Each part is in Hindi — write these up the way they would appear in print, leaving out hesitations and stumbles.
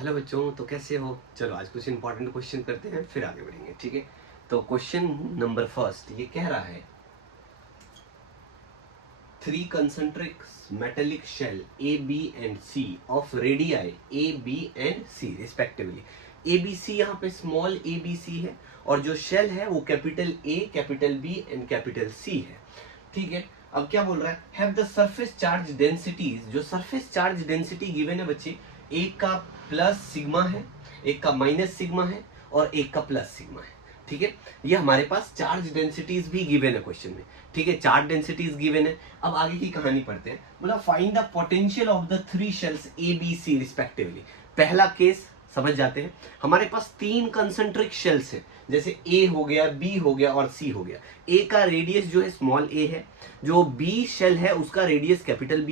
हेलो बच्चों, तो कैसे हो। चलो आज कुछ इंपॉर्टेंट क्वेश्चन करते हैं, फिर आगे बढ़ेंगे। ठीक है, तो क्वेश्चन नंबर फर्स्ट ये कह रहा है, three concentric metallic shell A B and C of radii A B and C respectively. A B C यहाँ पे स्मॉल ए बी सी है और जो शेल है वो capital A, capital B and capital C है। ठीक है, अब क्या बोल रहा है, have the surface charge densities. जो सरफेस चार्ज डेंसिटी गिवन है बच्चे, एक का प्लस सिग्मा है, एक का माइनस सिग्मा है और एक का प्लस सिग्मा है। ठीक है, ये हमारे पास चार्ज डेंसिटीज भी गिवन है क्वेश्चन में। ठीक है, चार्ज डेंसिटीज गिवन है। अब आगे की कहानी पढ़ते हैं। बोला find the potential of the three shells A B C respectively. पहला केस समझ जाते हैं। हमारे पास तीन कंसेंट्रिक शेल्स हैं, जैसे ए हो गया, बी हो गया और सी हो गया। ए का रेडियस जो है स्मॉल ए है, जो बी शेल है उसका रेडियस कैपिटल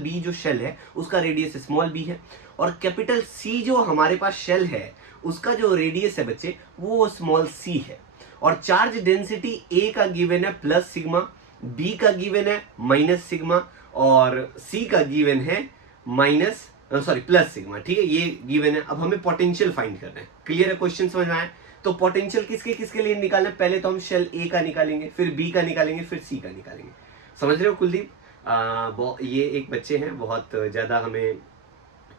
बी जो शेल है उसका रेडियस स्मॉल बी है, और कैपिटल सी जो हमारे पास शेल है उसका जो रेडियस है बच्चे वो स्मॉल सी है। और चार्ज डेंसिटी ए का गिवन है प्लस सिग्मा, बी का गिवन है माइनस सिग्मा और सी का गिवन है प्लस सिग्मा। ठीक है, ये गिवन है। अब हमें पोटेंशियल फाइंड करना है। क्लियर है, क्वेश्चन समझ में आया। तो पोटेंशियल किसके किसके लिए निकालना है, पहले तो हम शेल ए का निकालेंगे, फिर बी का निकालेंगे, फिर सी का निकालेंगे। समझ रहे हो कुलदीप। ये एक बच्चे हैं, बहुत ज्यादा हमें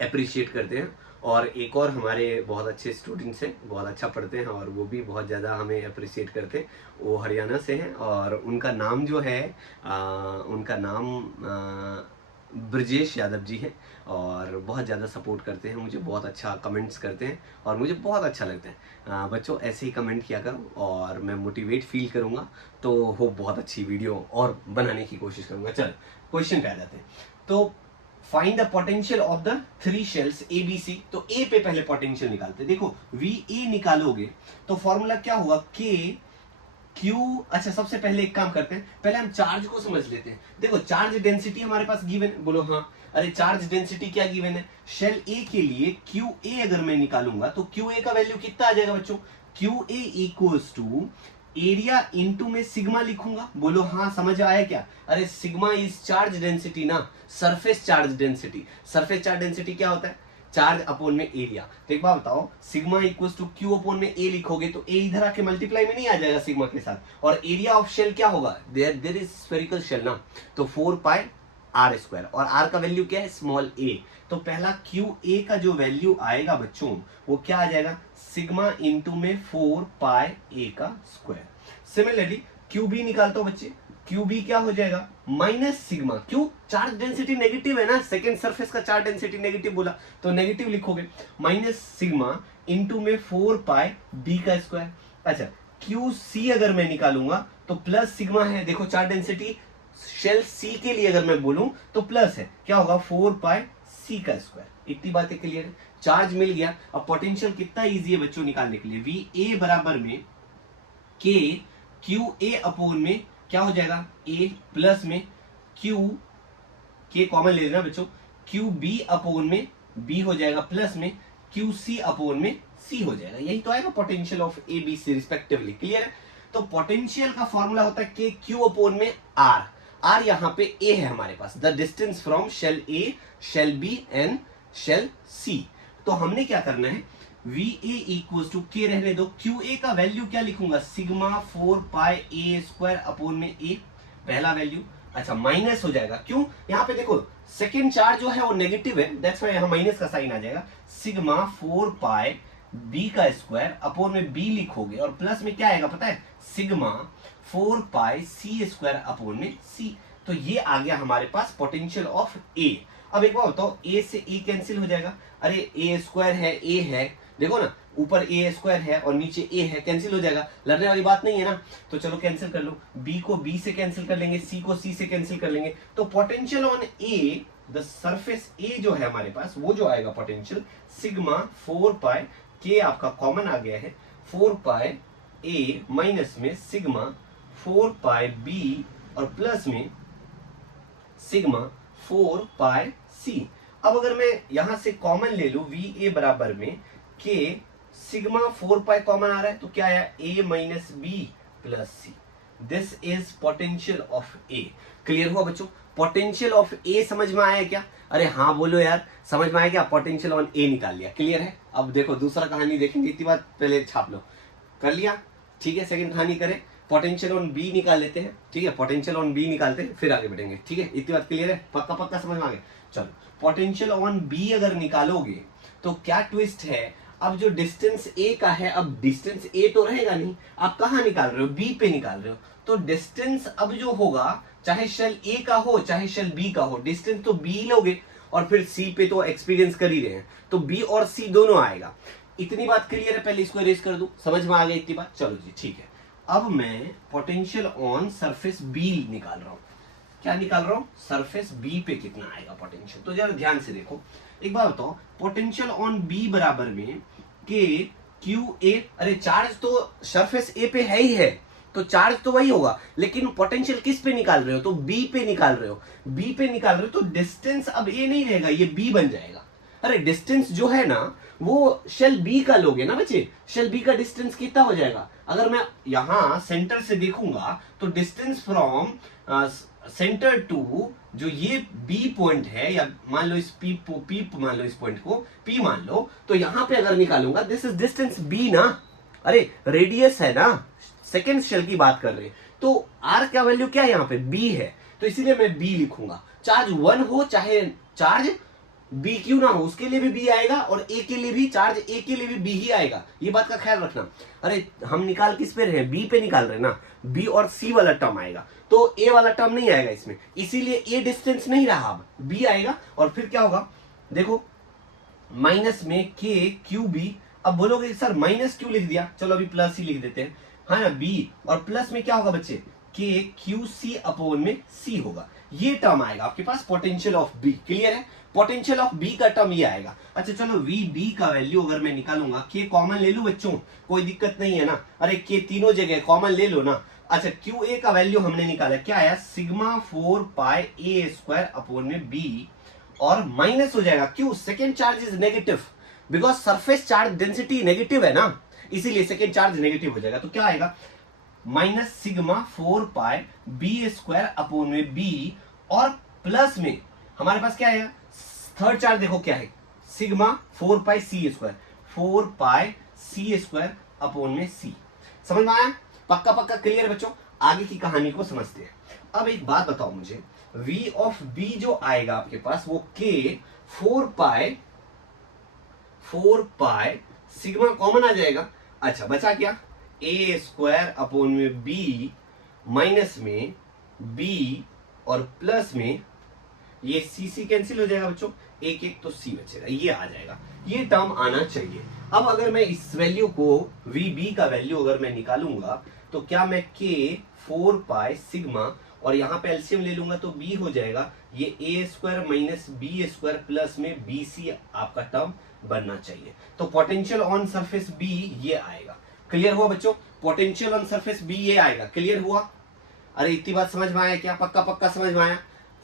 अप्रिशिएट करते हैं, और एक और हमारे बहुत अच्छे स्टूडेंट्स हैं, बहुत अच्छा पढ़ते हैं और वो भी बहुत ज़्यादा हमें अप्रिशिएट करते हैं। वो हरियाणा से हैं और उनका नाम जो है उनका नाम ब्रजेश यादव जी है, और बहुत ज़्यादा सपोर्ट करते हैं मुझे, बहुत अच्छा कमेंट्स करते हैं और मुझे बहुत अच्छा लगता है। बच्चों ऐसे ही कमेंट किया करो और मैं मोटिवेट फील करूँगा, तो हो बहुत अच्छी वीडियो और बनाने की कोशिश करूँगा। चल क्वेश्चन पे आ जाते हैं। तो find the potential of the three shells A B C. तो ए पे पहले पोटेंशियल निकालते हैं। देखो वी ए निकालोगे तो फॉर्मूला क्या होगा, के क्यू। अच्छा, सबसे पहले एक काम करते हैं, पहले हम चार्ज को समझ लेते हैं। देखो चार्ज डेंसिटी हमारे पास गिवन, बोलो हाँ। अरे चार्ज डेंसिटी क्या गिवन है, शेल ए के लिए क्यू ए अगर मैं निकालूंगा तो क्यू ए का वैल्यू कितना आ जाएगा बच्चों, Q A equals to area into में सिग्मा लिखूंगा। बोलो हाँ, समझ आया क्या। अरे सिग्मा इज चार्ज डेंसिटी ना, surface charge density. Surface charge density क्या होता है, चार्ज अपॉन में एरिया। तो एक बात बताओ, sigma equals to Q upon में ए लिखोगे तो ए इधर आके मल्टीप्लाई में नहीं आ जाएगा सिग्मा के साथ, और एरिया ऑफ शेल क्या होगा, देयर इज स्फेरिकल शेल ना, तो 4 पाई आर स्क्वायर, और आर का वैल्यू क्या है, स्मॉल ए। तो पहला क्यू ए का जो वैल्यू आएगा बच्चों वो क्या आ जाएगा, सिग्मा इंटू में 4 पाई ए का स्क्वायर। सिमिलरली क्यू बी निकालता हूं बच्चे, क्यू बी क्या हो जाएगा, माइनस सिग्मा। क्यों, चार्ज डेंसिटी नेगेटिव है ना, सेकेंड सरफेस का चार्ज डेंसिटी नेगेटिव बोला तो नेगेटिव लिखोगे, माइनस सिग्मा इंटू में 4 पाई बी का स्क्वायर। अच्छा, क्यू सी अगर मैं निकालूंगा तो प्लस सिग्मा है। देखो चार्ज डेंसिटी शेल सी के लिए अगर मैं बोलूं तो प्लस है, क्या होगा 4 पाई सी का स्क्वायर। इतनी बातें क्लियर है, चार्ज मिल गया। अब पोटेंशियल कितना इजी है बच्चों निकालने के लिए, वी ए बराबर में के क्यू ए अपोन में क्या हो जाएगा, ए प्लस में क्यू के कॉमन ले लेना बच्चों, क्यू बी अपोन में बी हो जाएगा प्लस में क्यू सी अपोन में सी हो जाएगा। यही तो आएगा potential of A B C respectively. Clear है। तो पोटेंशियल का फॉर्मूला होता है के क्यू अपोन में आर। आर यहाँ पे ए है हमारे पास, the distance from shell A, shell B and shell C. तो हमने क्या करना है, वी ए इक्वल्स टू के रहने दो, क्यू ए का वैल्यू क्या लिखूंगा, सिग्मा 4 पाई ए स्क्वायर अपोन में ए, पहला वैल्यू। अच्छा, माइनस हो जाएगा, क्यों, यहाँ पे देखो सेकेंड चार्ज जो है वो नेगेटिव है, दैट्स व्हाई यहाँ माइनस का साइन आ जाएगा। सिग्मा 4 पाई बी का स्क्वायर अपोन में बी लिखोगे, और प्लस में क्या आएगा पता है, सिग्मा 4 पाई सी स्क्वायर अपोन में सी। तो ये आ गया हमारे पास पोटेंशियल ऑफ ए। अब एक बार बताओ, ए से ए कैंसिल हो जाएगा। अरे ए स्क्वायर है, ए है, देखो ना ऊपर ए स्क्वायर है और नीचे ए है, कैंसिल हो जाएगा, लड़ने वाली बात नहीं है ना। तो चलो कैंसिल कर लो, बी को बी से कैंसिल कर लेंगे, सी को सी से कैंसिल कर लेंगे। तो potential on A, the surface A जो है हमारे पास, वो जो आएगा पोटेंशियल, सिग्मा 4 पाई के आपका कॉमन आ गया है, 4 पाई ए माइनस में सिग्मा 4 पाई बी और प्लस में सिग्मा 4 पाई सी। अब अगर मैं यहां से कॉमन ले लू, वी ए बराबर में के सिग्मा 4 पाई कॉमन आ रहा है तो क्या आया, A minus B plus C. This is potential of A. Clear हुआ बच्चों? पोटेंशियल ऑफ ए समझ में आया क्या? अरे हाँ बोलो यार, समझ में आया क्या? पोटेंशियल ऑन ए निकाल लिया। क्लियर है? अब देखो दूसरा कहानी देखेंगे, इतनी बात पहले छाप लो। कर लिया? ठीक है, सेकंड कहानी करें, पोटेंशियल ऑन बी निकाल लेते हैं। ठीक है, पोटेंशियल ऑन बी निकालते हैं, फिर आगे बढ़ेंगे। ठीक है, इतनी बात क्लियर है? पक्का पक्का समझ में आ गया? चलो, पोटेंशियल ऑन बी अगर निकालोगे तो क्या ट्विस्ट है, अब जो डिस्टेंस ए का है, अब डिस्टेंस ए तो रहेगा नहीं, आप कहाँ निकाल रहे हो? बी पे निकाल रहे हो। तो डिस्टेंस अब जो होगा, चाहे शेल ए का हो चाहे शेल बी का हो, डिस्टेंस तो बी लोगे, और फिर सी पे तो एक्सपीरियंस कर ही रहे हैं, तो बी और सी दोनों आएगा। इतनी बात क्लियर है? पहले इसको इरेज कर दूं, समझ में आ गया इतनी बात? चलो जी ठीक है। अब मैं पोटेंशियल ऑन सरफेस बी निकाल रहा हूं। क्या निकाल रहा हूं? सरफेस बी पे कितना आएगा पोटेंशियल। तो जरा ध्यान से देखो, एक बात बताओ, पोटेंशियल ऑन बी बराबर में के क्यू ए। अरे चार्ज तो सरफेस ए पे है ही है, तो चार्ज तो वही होगा, लेकिन पोटेंशियल किस पे निकाल रहे हो? तो बी पे निकाल रहे हो। बी पे निकाल रहे हो तो डिस्टेंस अब ए नहीं रहेगा, ये बी बन जाएगा। अरे डिस्टेंस जो है ना वो शेल बी का लोगे ना बच्चे, शेल बी का डिस्टेंस कितना हो जाएगा? अगर मैं यहां सेंटर से देखूंगा तो डिस्टेंस फ्रॉम सेंटर टू जो ये बी पॉइंट है, या मान लो इस पी मान लो, इस पॉइंट को पी मान लो, तो यहां पे अगर निकालूंगा दिस इज डिस्टेंस बी ना। अरे रेडियस है ना, सेकेंड शेल की बात कर रहे हैं, तो आर का वैल्यू क्या है? यहाँ पे बी है, तो इसीलिए मैं बी लिखूंगा। चार्ज 1 हो चाहे चार्ज बी क्यों ना हो, उसके लिए भी बी आएगा, और ए के लिए भी, चार्ज ए के लिए भी बी ही आएगा, ये बात का ख्याल रखना। अरे हम निकाल किस पे रहे? बी पे निकाल रहे ना, बी और सी वाला टर्म आएगा, तो ए वाला टर्म नहीं आएगा इसमें, इसीलिए ए डिस्टेंस नहीं रहा, अब बी आएगा। और फिर क्या होगा देखो, माइनस में के क्यू बी। अब बोलोगे सर माइनस क्यों लिख दिया? चलो अभी प्लस ही लिख देते हैं, है ना, बी, और प्लस में क्या होगा बच्चे? के क्यू सी अपोन में सी होगा, ये टर्म आएगा आपके पास पोटेंशियल ऑफ बी। क्लियर है? पोटेंशियल ऑफ बी का टर्म ये आएगा। अच्छा चलो, वी डी का वैल्यू अगर मैं निकालूंगा, के कॉमन ले लूं बच्चों, कोई दिक्कत नहीं है ना? अरे के तीनों जगह कॉमन ले लो ना। अच्छा, क्यू ए का वैल्यू हमने निकाला, क्या आया? सिग्मा 4 पाई ए स्क्वायर अपोन में बी, और माइनस हो जाएगा, क्यों? Second charge is negative, because surface charge density negative है ना, इसीलिए सेकेंड चार्ज नेगेटिव हो जाएगा। तो क्या आएगा? माइनस सिग्मा 4 पाई बी स्क्वायर अपोन में बी, और प्लस में हमारे पास क्या आएगा? थर्ड चार्ज देखो क्या है, सिग्मा 4 पाई सी स्क्वायर, 4 पाई सी स्क्वायर अपोन में सी। समझ में आया? पक्का पक्का क्लियर है बच्चों? आगे की कहानी को समझते हैं। अब एक बात बताओ मुझे, v ऑफ b जो आएगा आपके पास, वो k 4 पाई सिग्मा कॉमन आ जाएगा। अच्छा बचा क्या? a स्क्वायर अपोन में b, माइनस में b, और प्लस में ये c कैंसिल हो जाएगा बच्चों, एक एक तो c बचेगा, ये आ जाएगा, ये टर्म आना चाहिए। अब अगर मैं इस वैल्यू को vb का वैल्यू अगर मैं निकालूंगा, तो क्या मैं k 4 पाई सिग्मा, और यहां पे एलसीएम ले लूंगा तो b हो जाएगा, ये a square minus B square plus में bc आपका टर्म बनना चाहिए। तो पोटेंशियल ऑन सरफेस b ये आएगा। क्लियर हुआ बच्चों? पोटेंशियल ऑन सरफेस b ये आएगा। क्लियर हुआ? अरे इतनी बात समझ में आया क्या? पक्का पक्का समझ में आया?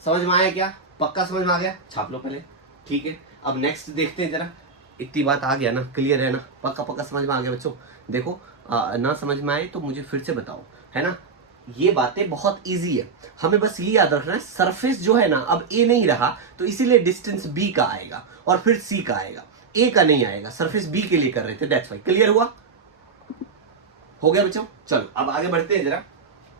समझ में आया क्या? पक्का समझ में आ गया? छाप लो पहले। ठीक है, अब नेक्स्ट देखते हैं जरा। इतनी बात आ गया ना? क्लियर है ना? पक्का पक्का समझ में आ गया बच्चों? देखो ना समझ में आए तो मुझे फिर से बताओ, है ना? ये बातें बहुत इजी है, हमें बस ये याद रखना है, सरफेस जो है ना अब ए नहीं रहा, तो इसीलिए डिस्टेंस बी का आएगा, और फिर सी का आएगा, ए का नहीं आएगा। सरफेस बी के लिए कर रहे थे, दैट्स व्हाई। क्लियर हुआ? हो गया बच्चों? चलो अब आगे बढ़ते हैं जरा,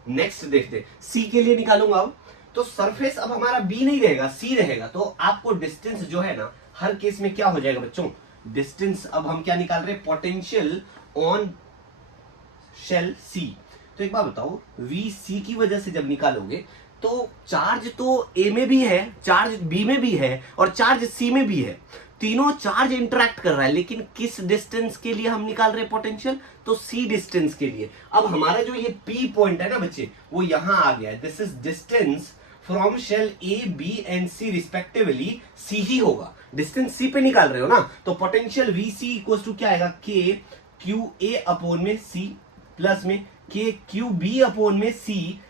नेक्स्ट देखते हैं। सी के लिए निकालूंगा अब, तो सरफेस अब हमारा बी नहीं रहेगा, सी रहेगा, तो आपको डिस्टेंस जो है ना हर केस में क्या हो जाएगा बच्चों? डिस्टेंस अब हम क्या निकाल रहे हैं? Potential on shell C. तो एक बात बताओ, वी सी की वजह से जब निकालोगे तो चार्ज तो ए में भी है, चार्ज बी में भी है, और चार्ज सी में भी है, तीनों चार्ज इंटरेक्ट कर रहा है, लेकिन किस डिस्टेंस के लिए हम निकाल रहे हैं पोटेंशियल? तो सी डिस्टेंस के लिए। अब हमारा जो ये पी पॉइंट है ना बच्चे, वो यहां आ गया है, this is distance from shell A B and C respectively, C ही होगा, डिस्टेंस सी पे निकाल रहे हो ना, तो potential V C equal to क्या आएगा? के क्यू ए अपोन में सी, प्लस में के क्यू बी अपोन में सी,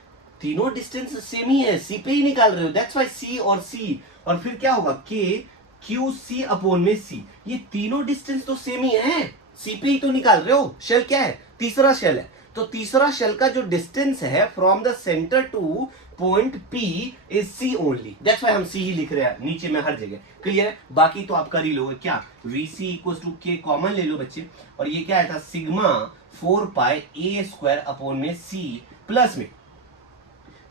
तीनों डिस्टेंस सेम ही है, सी पे ही निकाल रहे हो, दैट्स व्हाई सी और सी, और फिर क्या होगा? के क्यू सी अपोन में सी, ये तीनों डिस्टेंस तो सेम ही है, सी पे ही तो निकाल रहे हो, शेल क्या है? तीसरा शेल है, तो तीसरा शेल का जो डिस्टेंस है from the centre two point P is C only, that's why हम C ही लिख रहे हैं नीचे में हर जगह। क्लियर है? बाकी तो आप कर ही लोगे क्या, VC equal to K common ले लो बच्चे, और ये क्या आया था sigma 4 pi A square upon में C प्लस में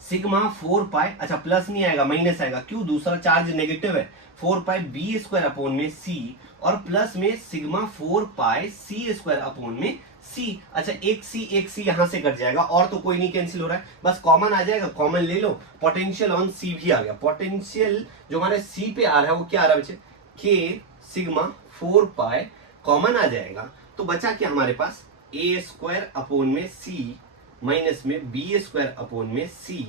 सिग्मा 4 पाई, अच्छा प्लस नहीं आएगा माइनस आएगा, क्यों, दूसरा चार्ज नेगेटिव है, 4 पाई B स्क्वायर अपॉन में C और प्लस में सिग्मा 4 पाई C स्क्वायर अपॉन में C। अच्छा एक C यहां से कट जाएगा और तो कोई नहीं कैंसिल हो रहा है, बस कॉमन आ जाएगा, कॉमन ले लो, पोटेंशियल ऑन C भी आ गया, पोटेंशियल जो हमारे C पे आ रहा है वो क्या आ रहा है बच्चे, K सिग्मा 4 पाई कॉमन आ जाएगा, तो बचा क्या हमारे पास A स्क्वायर अपॉन में C माइनस में B स्क्वायर अपॉन में C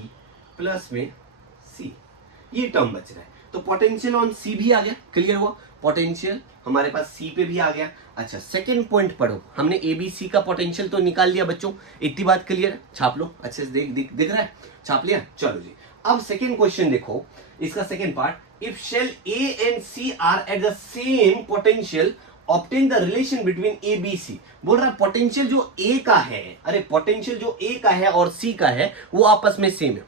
प्लस में C, ये टर्म बच रहा है। तो पोटेंशियल ऑन C भी आ गया, क्लियर हुआ, पोटेंशियल हमारे पास C पे भी आ गया। अच्छा सेकंड पॉइंट पढ़ो, हमने ABC का पोटेंशियल तो निकाल लिया बच्चों, इतनी बात क्लियर है, छाप लो अच्छे से, दिख रहा है, छाप लिया, चलो जी। अब सेकंड क्वेश्चन देखो, इसका second part, if shell A and C are at the same potential obtain the relation between A B C. बोल रहा है पोटेंशियल जो A का है, अरे पोटेंशियल जो A का है और C का है वो आपस में सेम है,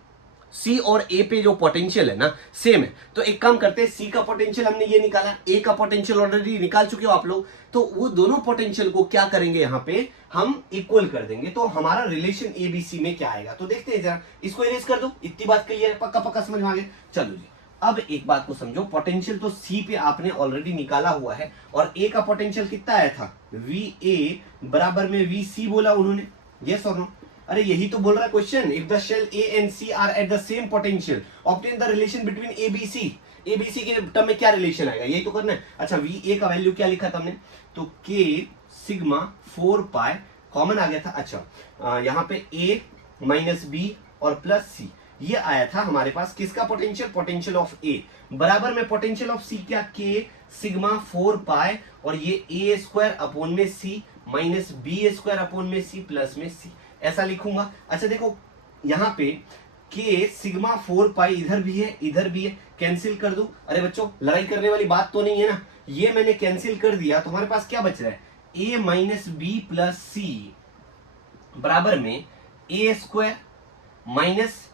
C और A पे जो पोटेंशियल है ना सेम है, तो एक काम करते हैं, C का पोटेंशियल हमने ये निकाला, A का पोटेंशियल ऑलरेडी निकाल चुके हो आप लोग, तो वो दोनों पोटेंशियल को क्या करेंगे यहाँ पे हम इक्वल कर देंगे, तो हमारा रिलेशन ABC में क्या आएगा, तो देखते हैं जरा, इसको इरेज कर दो, इतनी बात क्लियर है, पक्का पक्का समझ में आ गया। चलो जी अब एक बात को समझो, पोटेंशियल तो C पे आपने ऑलरेडी निकाला हुआ है और A का पोटेंशियल कितना आया था, VA बराबर में VC बोला उन्होंने, यस और नो, अरे यही तो बोल रहा है question, if the shell A and C are at the same potential obtain the relation between ABC, ABC के टर्म में क्या रिलेशन आएगा, यही तो करना है। अच्छा VA का वैल्यू क्या लिखा था हमने, तो K सिग्मा 4 पाई कॉमन आ गया था, अच्छा यहाँ पे A माइनस B और प्लस C, ये आया था हमारे पास किसका पोटेंशियल, पोटेंशियल ऑफ A बराबर में पोटेंशियल ऑफ C क्या, K सिग्मा 4 पाई और ये A स्क्वायर अपॉन में C minus B square upon में C प्लस में C, ऐसा लिखूंगा। अच्छा देखो यहाँ पे K सिग्मा 4 पाई इधर भी है इधर भी है, कैंसिल कर दूं, अरे बच्चों लड़ाई करने वाली बात तो नहीं है ना, ये मैंने कैंसिल कर दिया तो हमारे पास क्या बच रहा है, A minus B plus C बराबर में A square minus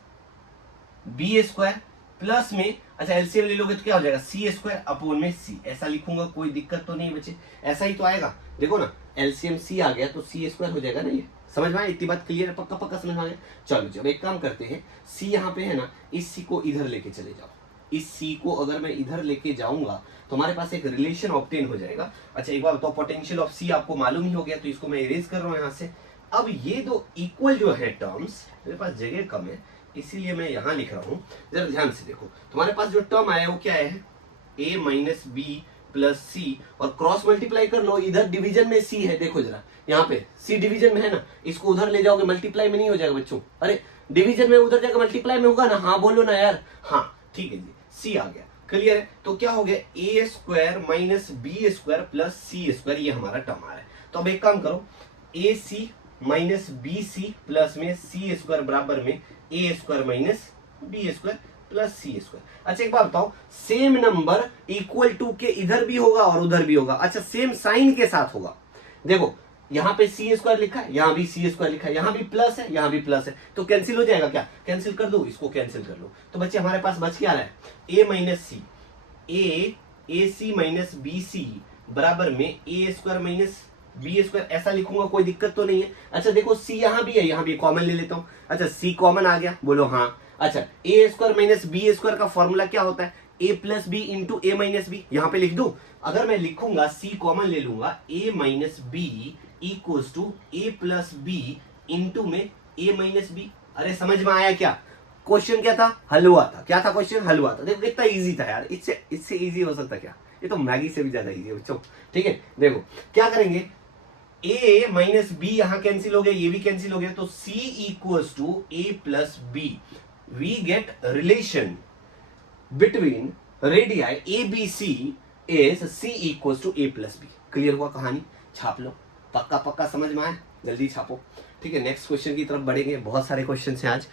B square plus में, अच्छा एलसीएम ले लोगे तो क्या हो जाएगा, C स्क्वायर अपॉन में C, ऐसा लिखूंगा, कोई दिक्कत तो नहीं बच्चे, ऐसा ही तो आएगा, देखो ना एलसीएम C आ गया तो C स्क्वायर हो जाएगा ना, ये समझ में आया, इतनी बात क्लियर है, पक्का पक्का समझ में आ गया। चलो जब एक काम करते हैं, C यहाँ पे है ना, इस C को इधर लेके चले जाओ, इस C को अगर मैं इधर लेके जाऊंगा तो हमारे पास एक रिलेशन ऑब्टेन हो जाएगा। अच्छा एक बार बताओ, पोटेंशियल ऑफ C आपको मालूम ही हो गया, तो इसको मैं इरेज कर रहा हूँ यहाँ से। अब ये दो इक्वल जो है टर्म्स, मेरे पास जगह कम है इसीलिए मैं यहाँ लिख रहा हूँ, जरा ध्यान से देखो, तुम्हारे पास जो टर्म आया वो क्या है, A माइनस बी प्लस सी, और क्रॉस मल्टीप्लाई कर लो, इधर डिवीजन में C है, देखो जरा यहाँ पे C डिवीजन में है ना, इसको उधर ले जाओगे मल्टीप्लाई में नहीं हो जाएगा बच्चों, अरे डिवीजन में उधर जाकर मल्टीप्लाई में होगा ना, हाँ बोलो ना यार, हाँ ठीक है जी, C आ गया, क्लियर है, तो क्या हो गया A square minus B square plus C square, ये हमारा टर्म आ रहा है। तो अब एक काम करो, AC minus B C plus में C स्क्वायर बराबर में A square minus B square plus C square. अच्छा एक बात बताओ, सेम नंबर इक्वल टू के इधर भी होगा और उधर भी होगा, अच्छा सेम साइन के साथ होगा, देखो यहाँ पे C स्क्वायर लिखा है, यहाँ भी C स्क्वायर लिखा है, यहाँ भी प्लस है यहाँ भी प्लस है, तो कैंसिल हो जाएगा क्या, कैंसिल कर दो, इसको कैंसिल कर लो, तो बच्चे हमारे पास बच क्या रहा है, A minus C, A C minus B C बराबर में A square minus B square, ऐसा लिखूंगा, कोई दिक्कत तो नहीं है। अच्छा देखो C यहाँ भी है, यहाँ भी कॉमन ले लेता हूँ, अच्छा C कॉमन आ गया, बोलो हाँ। अच्छा A square minus B square का फॉर्मूला क्या होता है, A plus B into A minus B, यहाँ पे लिख दू, अगर मैं लिखूंगा C कॉमन ले लूंगा, A minus B equals to A plus B into में ए माइनस बी, अरे समझ में आया क्या, क्वेश्चन क्या था, हल हुआ था, क्या था क्वेश्चन, हल हुआ था, देखो कितना इजी था यार, इससे इजी हो सकता क्या, ये तो मैगी से भी ज्यादा इजी है बच्चों, ठीक है। देखो क्या करेंगे, a माइनस बी यहां कैंसिल हो गया, ये भी कैंसिल हो गया, तो c equals to a plus B, we get relation between radii A B C is c equals to a plus B. Clear हुआ कहानी, छाप लो, पक्का पक्का समझ में आया, जल्दी छापो, ठीक है। नेक्स्ट क्वेश्चन की तरफ बढ़ेंगे, बहुत सारे क्वेश्चन हैं आज,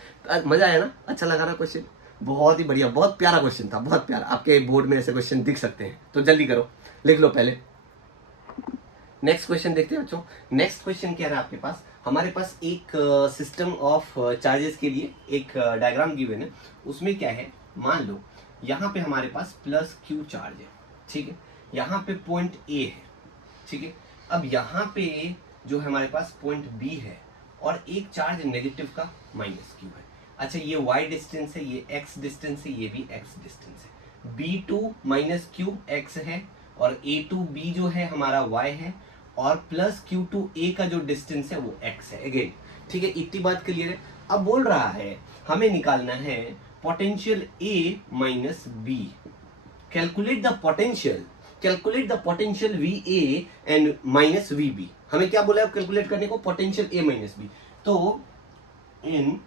मजा आया ना, अच्छा लगा ना क्वेश्चन, बहुत ही बढ़िया, बहुत प्यारा क्वेश्चन था, बहुत प्यारा, आपके बोर्ड में ऐसे क्वेश्चन दिख सकते हैं, तो जल्दी करो, लिख लो पहले, नेक्स्ट क्वेश्चन देखते हैं बच्चों। नेक्स्ट क्वेश्चन क्या है आपके पास, हमारे पास एक सिस्टम ऑफ चार्जेस के लिए एक डायग्राम गिवन है। उसमें क्या है, मान लो यहाँ पे हमारे पास प्लस क्यू चार्ज है, ठीक है, यहाँ पे पॉइंट ए है, ठीक है। अब यहाँ पे जो है हमारे पास पॉइंट बी है और एक चार्ज नेगेटिव का माइनस क्यू है। अच्छा, ये y डिस्टेंस है, ये x डिस्टेंस है, ये भी x डिस्टेंस है। B2 माइनस क्यू x है और A2B जो है हमारा y है और प्लस Q2A का जो डिस्टेंस है वो x है अगेन, ठीक है। इतनी बात क्लियर है। अब बोल रहा है हमें निकालना है potential A minus B। Calculate the potential VA and minus VB। हमें क्या बोला है कैलकुलेट करने को, पोटेंशियल A माइनस B। तो in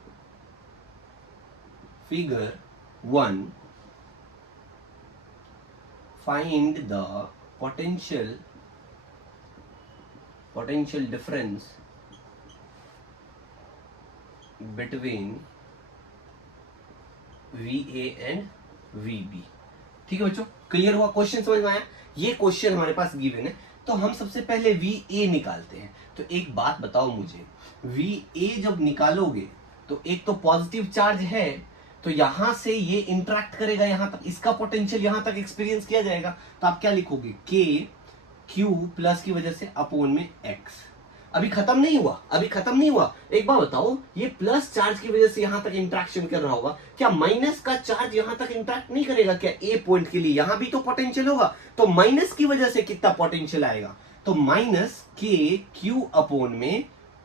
figure 1 find the potential difference between VA and VB। ठीक है बच्चों, क्लियर हुआ? क्वेश्चन समझ में आया? ये क्वेश्चन हमारे पास गिवन है, तो हम सबसे पहले VA निकालते हैं। तो एक बात बताओ मुझे, VA जब निकालोगे तो एक तो पॉजिटिव चार्ज है, तो यहां से ये इंटरेक्ट करेगा यहां तक, इसका पोटेंशियल यहां तक एक्सपीरियंस किया जाएगा। तो आप क्या लिखोगे, के क्यू प्लस की वजह से अपोन में एक्स। अभी खत्म नहीं हुआ। एक बार बताओ, ये प्लस चार्ज की वजह से यहां तक इंटरेक्शन कर रहा होगा, क्या माइनस का चार्ज यहां तक इंटरेक्ट नहीं करेगा क्या? ए पॉइंट के लिए यहां भी तो पोटेंशियल होगा, तो माइनस की वजह से कितना पोटेंशियल आएगा? तो माइनस के क्यू अपोन में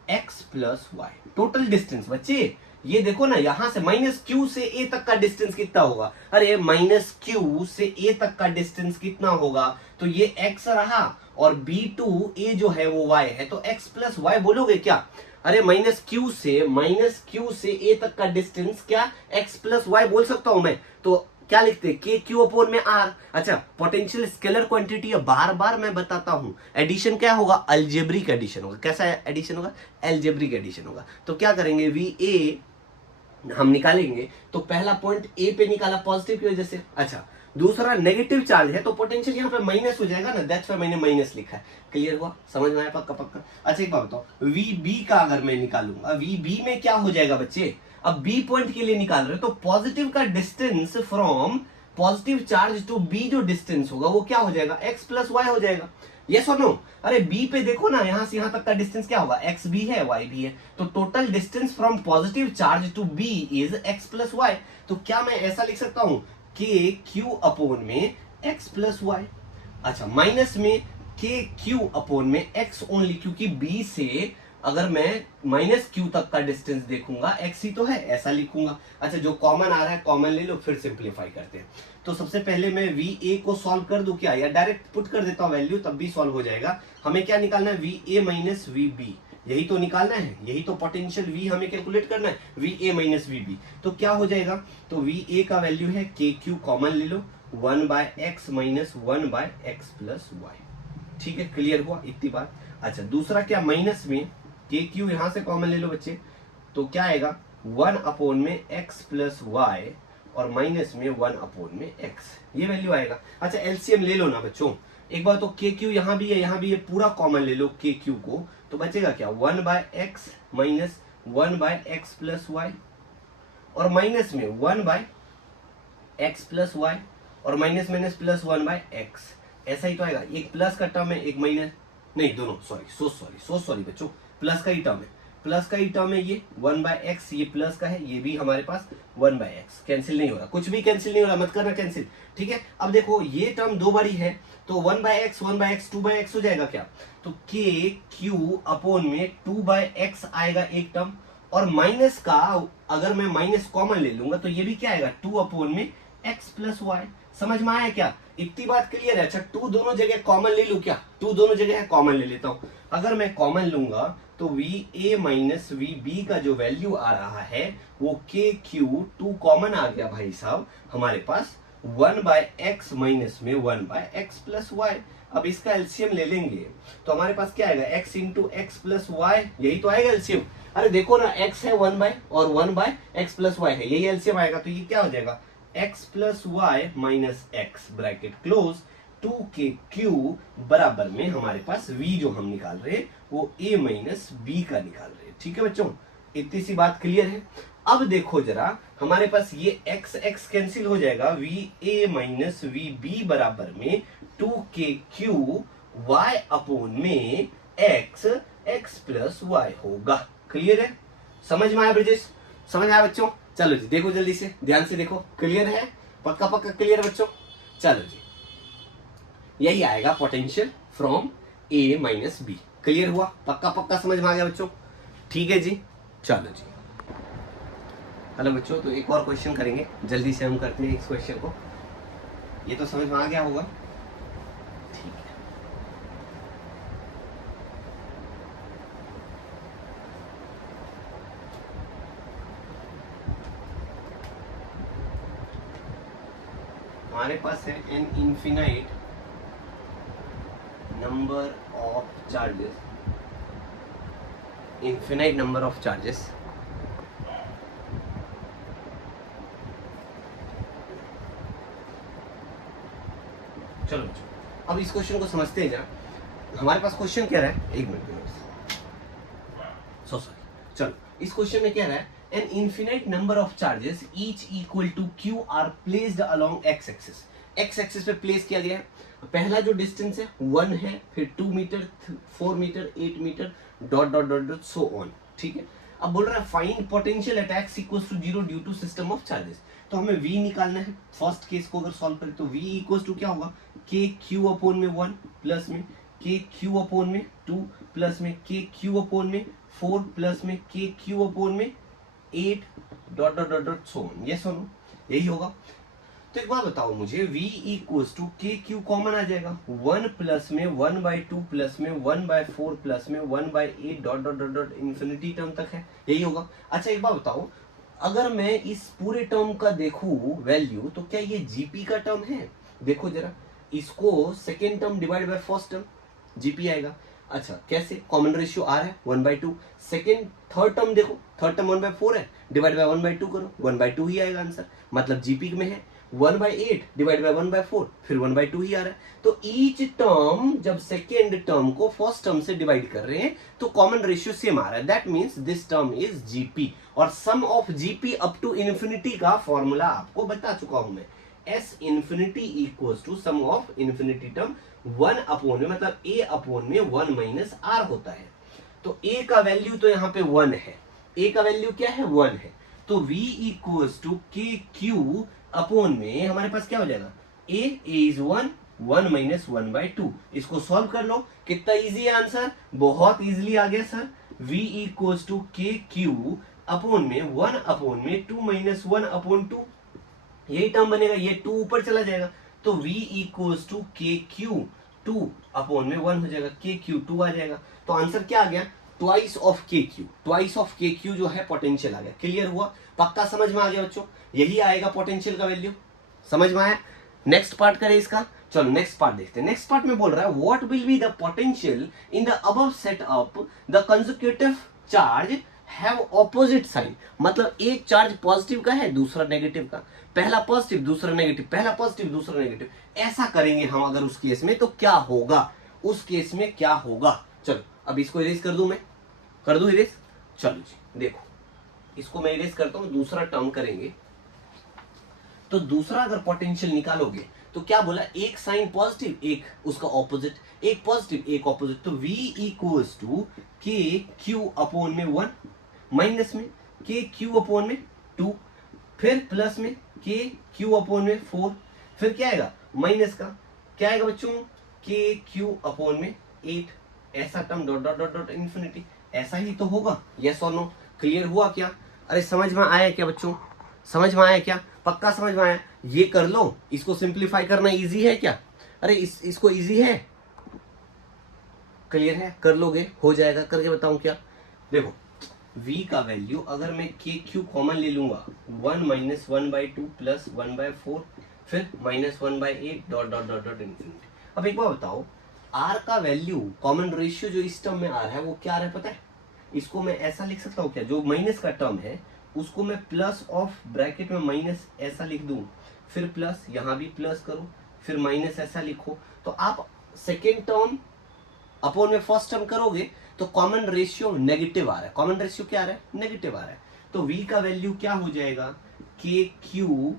x plus y. Total distance बच्चे ये देखो ना, यहां से माइनस क्यू से ए तक का डिस्टेंस कितना होगा? अरे माइनस क्यू से ए तक का डिस्टेंस कितना होगा? तो ये x रहा और B2 A जो है वो y है, तो x प्लस वाई बोलोगे क्या? अरे माइनस क्यू से ए तक का डिस्टेंस क्या x प्लस वाई बोल सकता हूं मैं? तो क्या लिखते, के क्यू अपोन में आर। अच्छा, पोटेंशियल स्केलर क्वांटिटी है, बार बार मैं बताता हूं, एडिशन क्या होगा? अलजेब्रिक एडिशन होगा। कैसा एडिशन होगा? अलजेब्रिक एडिशन होगा। तो क्या करेंगे, VA हम निकालेंगे, तो पहला पॉइंट ए पे निकाला पॉजिटिव की वजह से। अच्छा, दूसरा नेगेटिव चार्ज है तो पोटेंशियल यहाँ पे माइनस हो जाएगा ना, दैट्स व्हाई मैंने माइनस लिखा है। क्लियर हुआ? समझ में आया? पक्का। अच्छा एक बात बताओ, VB का अगर मैं निकालूंगा, VB में क्या हो जाएगा बच्चे? अब B पॉइंट के लिए निकाल रहे हो तो पॉजिटिव का distance from positive charge to B जो डिस्टेंस होगा वो क्या हो जाएगा? x प्लस वाई हो जाएगा। यस और नो? अरे बी पे देखो ना, यहां से यहां तक का डिस्टेंस क्या होगा? एक्स भी है, वाई भी है, तो total distance from positive charge to B is x plus y. तो क्या मैं ऐसा लिख सकता हूं, के क्यू अपोन में एक्स प्लस वाई। अच्छा, माइनस में के क्यू अपोन में एक्स ओनली, क्योंकि बी से अगर मैं माइनस क्यू तक का डिस्टेंस देखूंगा एक्स ही तो है, ऐसा लिखूंगा। अच्छा, जो कॉमन आ रहा है कॉमन ले लो, फिर सिंप्लीफाई करते हैं। तो सबसे पहले मैं VA को सॉल्व कर दूं क्या, या डायरेक्ट पुट कर देता हूं वैल्यू, तब भी सॉल्व हो जाएगा। हमें क्या निकालना है? VA माइनस VB, यही तो निकालना है, यही तो पोटेंशियल V हमें कैलकुलेट करना है, VA माइनस VB। तो क्या हो जाएगा? तो VA का वैल्यू है KQ, कॉमन ले लो, 1/x minus 1/x plus Y. ठीक है, क्लियर हुआ इतनी बात? अच्छा, दूसरा क्या, माइनस में KQ यहां से कॉमन ले लो बच्चे, तो क्या आएगा? 1 अपोन में x प्लस वाई और माइनस में 1 अपोन में x, ये वैल्यू आएगा। अच्छा, एलसीएम ले लो ना बच्चों एक बार, तो KQ यहां भी है, पूरा कॉमन ले लो KQ को, तो बचेगा क्या? 1/x minus 1/x plus y और माइनस में 1/x प्लस वाई और माइनस माइनस प्लस 1/x, ऐसा ही तो आएगा। एक प्लस का टर्म है, एक माइनस, नहीं दोनों, सॉरी बच्चों, प्लस का ही टर्म है, ये 1/x, ये प्लस का है, ये भी हमारे पास 1/x, कैंसिल नहीं हो रहा, कुछ भी कैंसिल नहीं हो रहा, मत करना कैंसिल। ठीक है, अब देखो ये टर्म दो बारी है, तो 1/x 2/x हो जाएगा क्या? तो के क्यू अपोन में 2/x आएगा एक टर्म, और माइनस का अगर मैं माइनस कॉमन ले लूंगा तो ये भी क्या आएगा? 2 अपोन में x प्लस वाई। समझ में आया क्या? इतनी बात क्लियर है? अच्छा, 2 दोनों जगह कॉमन ले लूं क्या? 2 दोनों जगह कॉमन ले लेता हूं। अगर मैं कॉमन लूंगा तो VA माइनस VB का जो वैल्यू आ रहा है वो KQ, 2 कॉमन आ गया भाई साहब हमारे पास, 1/x माइनस में 1/x प्लस वाई। अब इसका एलसीएम ले लेंगे तो हमारे पास क्या आएगा? x into x plus y, यही तो आएगा एलसीएम। अरे देखो ना, x है 1/x प्लस वाई है, यही एलसीएम आएगा। तो ये क्या हो जाएगा? x plus y minus x, bracket close, 2kq बराबर में हमारे पास v जो हम निकाल रहे हैं वो a माइनस बी का निकाल रहे हैं। ठीक है बच्चों, इतनी सी बात क्लियर है। अब देखो जरा, हमारे पास ये x x कैंसिल हो जाएगा, va माइनस vb बराबर में 2kq y अपोन में x x प्लस y होगा। क्लियर है? समझ में आया ब्रिजेश? समझ में आया बच्चों? चलो जी देखो, जल्दी से ध्यान से देखो, क्लियर है? पक्का पक्का क्लियर बच्चों? चलो जी, यही आएगा potential from A minus B. Clear हुआ? पक्का पक्का समझ में आ गया बच्चों? ठीक है जी, चलो जी। हेलो बच्चों, तो एक और क्वेश्चन करेंगे, जल्दी से हम करते हैं इस क्वेश्चन को। ये तो समझ में आ गया होगा? ठीक है। हमारे पास है an infinite number of charges, infinite number of charges. चलो बच्चों, अब इस क्वेश्चन को समझते हैं जरा। हमारे पास क्वेश्चन क्या रहा है, एक मिनट, सॉरी। चलो, इस क्वेश्चन में क्या रहा है, an infinite number of charges each equal to Q are placed along X axis. X axis पे प्लेस किया गया है। पहला जो डिस्टेंस है 1 है, फिर 2 metre, 4 metre, 8 metre, dot dot dot dot so on. ठीक है। अब बोल रहा है find potential at X equals to 0 due to system of charges. तो हमें v निकालना है। फर्स्ट केस को अगर सॉल्व करें तो v इक्वल्स टू क्या होगा, के क्यू अपॉन में 1 प्लस में के क्यू अपॉन में 2 प्लस में के क्यू अपॉन में 4 प्लस में के क्यू अपॉन में 8 dot dot dot dot so on. Yes और नो, यही होगा। तो एक बात बताओ मुझे, v इक्वल्स टू के क्यू कॉमन आ जाएगा, 1 प्लस में 1/2 प्लस में 1/4 प्लस में 1/8 dot dot dot dot infinity term तक है, यही होगा। अच्छा एक बात बताओ, अगर मैं इस पूरे टर्म का देखूं वैल्यू, तो क्या ये जीपी का टर्म है? देखो जरा, इसको second term divide by first term, GP आएगा। अच्छा कैसे? कॉमन रेशियो आर है 1/2। सेकेंड थर्ड टर्म देखो, थर्ड टर्म 1/4 है, डिवाइड बाय 1/2 करो, 1/2 ही आएगा आंसर, मतलब जीपी में है 1/8 डिवाइड बाय 1/4, फिर 1/2 ही आ रहा है। तो ईच टर्म जब सेकेंड टर्म को फर्स्ट टर्म से डिवाइड कर रहे हैं तो कॉमन रेशियो सेम आ रहा है, that means this term is GP. और sum of GP up to infinity का फॉर्मूला आपको बता चुका हूं मैं, S infinity equals to sum of infinity term 1 upon में, मतलब a अपॉन में 1 माइनस आर होता है। तो a का वैल्यू तो यहाँ पे 1 है, a का वैल्यू क्या है, 1 है। तो v इक्वल्स टू के क्यू अपॉन में हमारे पास क्या हो जाएगा, a इज 1, 1 माइनस 1/2। इसको सॉल्व कर लो, कितना इजी है आंसर, बहुत इजीली आ गया सर। v इक्वल्स टू के क्यू अपॉन में 1 अपॉन में 2 माइनस 1/2, यही टर्म बनेगा, ये 2 ऊपर चला जाएगा। तो v इक्वल्स टू के क्यू 2 अपॉन में 1 हो जाएगा, के क्यू 2 आ जाएगा। तो आंसर क्या आ गया, ट्वाइस ऑफ के क्यू। ट्वाइस ऑफ के क्यू जो है पोटेंशियल आ गया। क्लियर हुआ? पक्का समझ में आ गया बच्चों? यही आएगा पोटेंशियल का वैल्यू। समझ में आया? नेक्स्ट पार्ट करें इसका। चलो नेक्स्ट पार्ट देखते हैं। नेक्स्ट पार्ट में बोल रहा है what will be the potential in the above setup the consecutive charge have opposite sign. मतलब एक चार्ज पॉजिटिव का है, दूसरा नेगेटिव का, पहला पॉजिटिव दूसरा नेगेटिव, पहला पॉजिटिव दूसरा नेगेटिव। ऐसा करेंगे हम अगर उस केस में, तो क्या होगा, उस केस में क्या होगा। चलो अब इसको इरेज कर दूं, मैं कर दूं इरेज। चलो जी देखो, इसको मैं इरेज करता हूं, दूसरा टर्म करेंगे। तो दूसरा अगर पोटेंशियल निकालोगे तो क्या बोला, एक साइन पॉजिटिव, एक उसका ऑपोजिट, एक पॉजिटिव एक ऑपोजिट। तो v इक्वल्स टू के क्यू अपॉन में 1 माइनस में के क्यू अपॉन में 2, फिर प्लस में के क्यू अपॉन में 4, फिर क्या आएगा माइनस का, क्या आएगा बच्चों, के क्यू अपॉन में 8। ऐसा term dot dot dot dot infinity, ऐसा ही तो होगा। यस और नो, क्लियर हुआ क्या? अरे समझ में आया क्या बच्चों? समझ में आया क्या? पक्का समझ में आया? ये कर लो, इसको सिंप्लीफाई करना इजी है क्या? अरे इसको इजी है, क्लियर है, कर लोगे, हो जाएगा। करके बताऊं क्या? देखो v का वैल्यू अगर मैं के क्यू कॉमन ले लूंगा, 1 माइनस 1/2 प्लस 1/4, फिर minus 1/8 dot dot dot dot infinity. अब एक बार बताओ, r का वैल्यू कॉमन रेशियो जो इस टर्म में आ रहा है वो क्या आ रहा है पता है? इसको मैं ऐसा लिख सकता हूँ क्या, जो माइनस का टर्म है उसको मैं प्लस ऑफ ब्रैकेट में माइनस ऐसा लिख दूं, फिर प्लस, यहां भी प्लस करो, फिर माइनस ऐसा लिखो। तो आप सेकेंड टर्म अपॉन में फर्स्ट टर्म करोगे तो कॉमन रेशियो नेगेटिव आ रहा है, कॉमन रेशियो क्या आ रहा है, नेगेटिव आ रहा है। तो v का वैल्यू क्या हो जाएगा, के क्यू,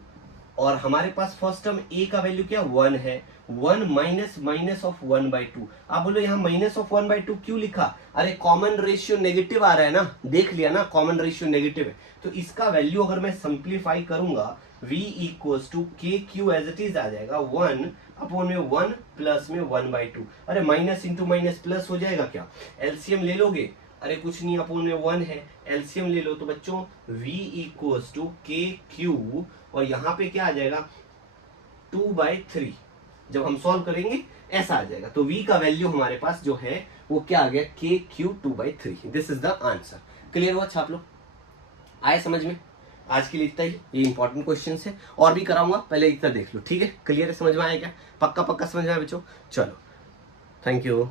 और हमारे पास फर्स्ट टर्म a का वैल्यू क्या 1 है, 1 माइनस माइनस ऑफ 1/2। आप बोलो यहाँ माइनस ऑफ 1/2 क्यों लिखा, अरे कॉमन रेशियो नेगेटिव आ रहा है ना, देख लिया ना कॉमन रेशियो नेगेटिव है। तो इसका वैल्यू अगर मैं सिंप्लीफाई करूंगा v इक्वल्स टू के क्यू एज इट इज आ जाएगा 1 अपॉन में 1 प्लस में 1/2। अरे माइनस इंटू माइनस प्लस हो जाएगा क्या, एलसीएम ले लोगे, अरे कुछ नहीं अपॉन में 1 है, एलसीएम ले लो। तो बच्चों v इक्वल्स टू के क्यू, और यहाँ पे क्या आ जाएगा 2/3, जब हम सॉल्व करेंगे ऐसा आ जाएगा। तो v का वैल्यू हमारे पास जो है वो क्या आ गया, के Q 2/3। This is the answer. Clear हुआ छाप लो, आए समझ में? आज के लिए इतना ही, ये इंपॉर्टेंट क्वेश्चन है, और भी कराऊंगा, पहले इतना देख लो, ठीक है? क्लियर है, समझ में आया क्या, पक्का पक्का समझ में आया बच्चों? चलो, थैंक यू।